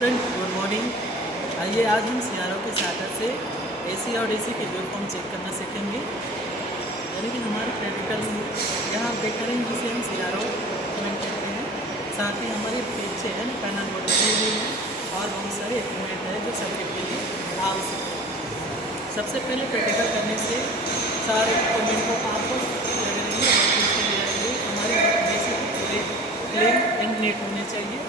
Good morning. आइए आज हम सियारों के सहायता से एसी और डीसी के वेव फॉर्म चेक करना सीखेंगे। यानी कि हमारे प्रैक्टिकल यहाँ आप देख रहे हैं जिसे हम सियारों कमेंट करते हैं। साथ ही हमारे पीछे है पैनल बोर्ड लगे हुए हैं और बहुत सारे इक्विपमेंट है जो सर्किट के लिए आवश्यक है। सबसे पहले प्रैक्टिकल करने से सारे इक्विपमेंट को आप हमारे बेसिक पूरे क्लीन एंड नीट होने चाहिए।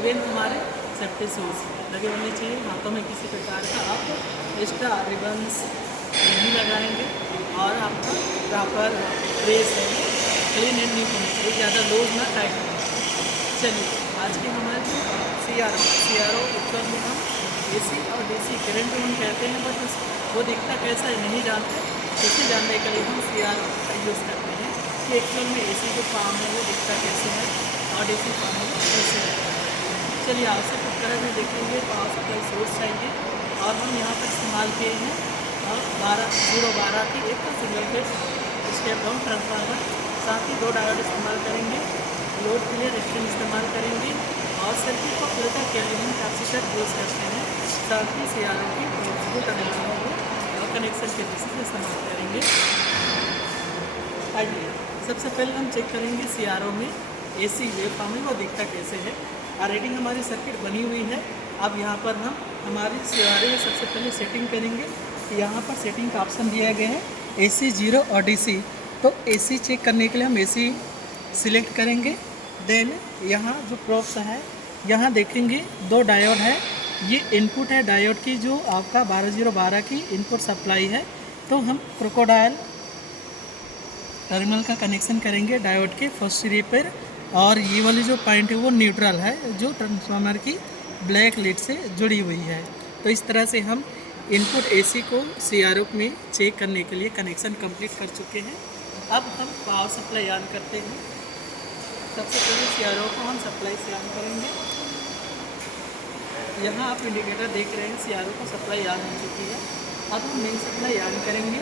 इवन हमारे सेफ्टी शूज लगे होने चाहिए। हाथों में किसी प्रकार का आप एक्स्ट्रा रिबन्स नहीं लगाएंगे और आपका प्रॉपर ड्रेस है क्लीन एंड नीट होनी चाहिए, ज़्यादा लूज ना टाइट होना चाहिए। चलिए आज की हमारी सी आर ओ उत्तर में हम एसी और डीसी करंट हम कहते हैं, बट वो दिखता कैसा है नहीं जानते। इसे जानने के लिए हम CRO का यूज़ करते हैं कि एक्चुअल में एसी जो फॉर्म है वो दिखता कैसे है और डीसी फॉर्म है वो कैसे है। चलिए आवश्यक उपकरण में देखेंगे पावर सप्लाई सोर्स चाहिए और हम यहाँ पर इस्तेमाल किए हैं और 012 की एक single phase step down transformer. साथ ही 2 डायोड इस्तेमाल करेंगे, लोड के लिए रेजिस्टेंस इस्तेमाल करेंगे और सर्किट को फिल्टर के लिए हम कैपेसिटर यूज़ करते हैं। साथ ही CRO की कनेक्शन को कनेक्शन के बेसिस से इस्तेमाल करेंगे। आइए सबसे पहले हम चेक करेंगे CRO में AC वेव फॉर्म है वो दिखता कैसे है। ऑलरेडी हमारी सर्किट बनी हुई है। अब यहाँ पर हम हमारी CRO में सबसे पहले सेटिंग करेंगे। यहाँ पर सेटिंग का ऑप्शन दिया गया है AC 0 और DC। तो AC चेक करने के लिए हम AC सिलेक्ट करेंगे। देन यहाँ जो प्रोब्स है यहाँ देखेंगे 2 डायोड है। ये इनपुट है डायोड की जो आपका 12012 की इनपुट सप्लाई है। तो हम क्रोकोडाइल टर्मिनल का कनेक्शन करेंगे डायोड के फर्स्ट सिरे पर और ये वाली जो पॉइंट है वो न्यूट्रल है जो ट्रांसफार्मर की ब्लैक लीड से जुड़ी हुई है। तो इस तरह से हम इनपुट AC को CRO में चेक करने के लिए कनेक्शन कंप्लीट कर चुके हैं। अब हम पावर सप्लाई ऑन करते हैं। सबसे पहले CRO को हम सप्लाई से ऑन करेंगे। यहाँ आप इंडिकेटर देख रहे हैं CRO को सप्लाई ऑन हो चुकी है। अब हम मेन सप्लाई ऑन करेंगे।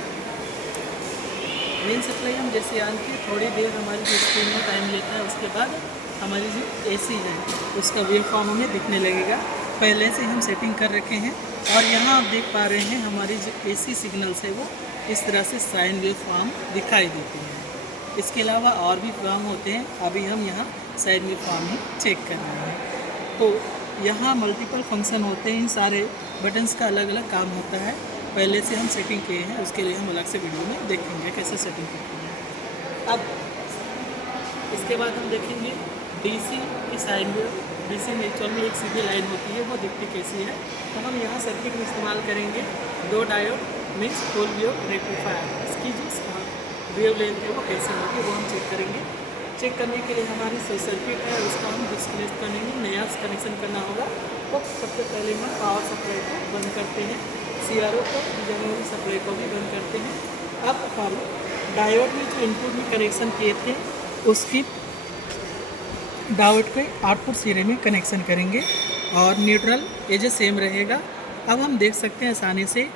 मेन सप्लाई हम जैसे ऑन की थोड़ी देर हमारी जो स्क्रीन में टाइम लेता है उसके बाद हमारी जो AC है उसका वेव फॉर्म हमें दिखने लगेगा। पहले से हम सेटिंग कर रखे हैं और यहाँ आप देख पा रहे हैं हमारी जो AC सिग्नल्स है वो इस तरह से साइन वेव फॉर्म दिखाई देती हैं। इसके अलावा और भी फॉर्म होते हैं, अभी हम यहाँ साइन वेव फॉर्म ही चेक कर रहे हैं। तो यहाँ मल्टीपल फंक्शन होते हैं, इन सारे बटन्स का अलग अलग काम होता है। पहले से हम सेटिंग किए हैं, उसके लिए हम अलग से वीडियो में देखेंगे कैसे सेटिंग करते हैं। अब इसके बाद हम देखेंगे DC की साइन वेव। DC में एक्चुअल में एक सीधी लाइन होती है, वो दिखती कैसी है। तो हम यहाँ सर्किट में इस्तेमाल करेंगे 2 diode means full wave rectifier. इसकी जो वेव लेंथ है वो कैसे होगी वो हम चेक करेंगे। चेक करने के लिए हमारी सर्किट है उसका हम डिस्कनेक्ट करेंगे, नया कनेक्शन करना होगा। तो सबसे पहले हम पावर सप्लाई को बंद करते हैं, CRO को जनरल सप्लाई को भी बंद करते हैं। अब हम डायोड में जो इनपुट में कनेक्शन किए थे उसकी डायोड के आउटपुट सिरे में कनेक्शन करेंगे और न्यूट्रल एज सेम रहेगा। अब हम देख सकते हैं आसानी से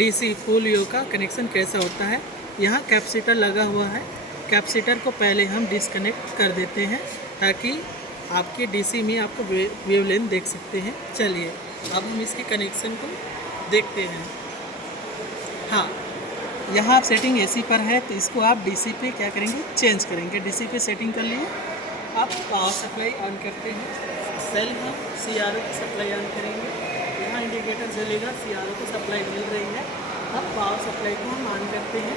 DC फुल वेव का कनेक्शन कैसा होता है। यहाँ कैपेसिटर लगा हुआ है, कैपेसिटर को पहले हम डिस्कनेक्ट कर देते हैं ताकि आपके DC में आपको वेवलेंथ देख सकते हैं। चलिए अब हम इसके कनेक्शन को देखते हैं। हाँ, यहाँ आप सेटिंग AC पर है तो इसको आप DC पे क्या करेंगे चेंज करेंगे। DC पे सेटिंग कर लिए। अब पावर सप्लाई ऑन करते हैं। सेल हम CRO की सप्लाई ऑन करेंगे। यहाँ इंडिकेटर जलेगा, CRO को सप्लाई मिल रही है। अब पावर सप्लाई को हम ऑन करते हैं।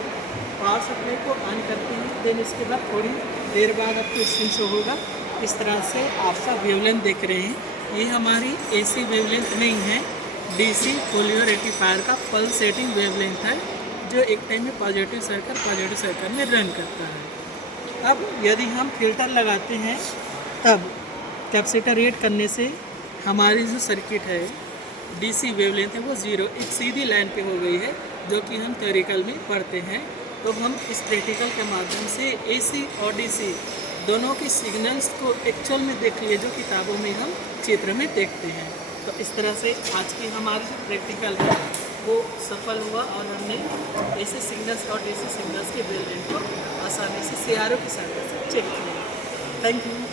पावर सप्लाई को ऑन करते हैं, देन इसके बाद थोड़ी देर बाद आपको स्क्रीन शो होगा। इस तरह से आपका वेवलेंथ देख रहे हैं। ये हमारी AC वेवलेंथ नहीं है, DC फुल वेव रेक्टिफायर का पल्स सेटिंग वेवलेंथ है जो एक टाइम में पॉजिटिव सर्कल में रन करता है। अब यदि हम फिल्टर लगाते हैं तब कैपेसिटर रेट करने से हमारी जो सर्किट है DC वेवलेंथ है वो 0 एक सीधी लाइन पे हो गई है, जो कि हम थ्योरिकल में पढ़ते हैं। तो हम इस प्रैक्टिकल के माध्यम से AC और DC दोनों की सिग्नल्स को एक्चुअल में देख लिए जो किताबों में हम चित्र में देखते हैं। तो इस तरह से आज की हमारी जो प्रैक्टिकल है वो सफल हुआ और हमने AC सिग्नल्स और DC सिग्नल्स के वेवलेंथ को आसानी से CRO की सहायता से चेक किया। Thank you.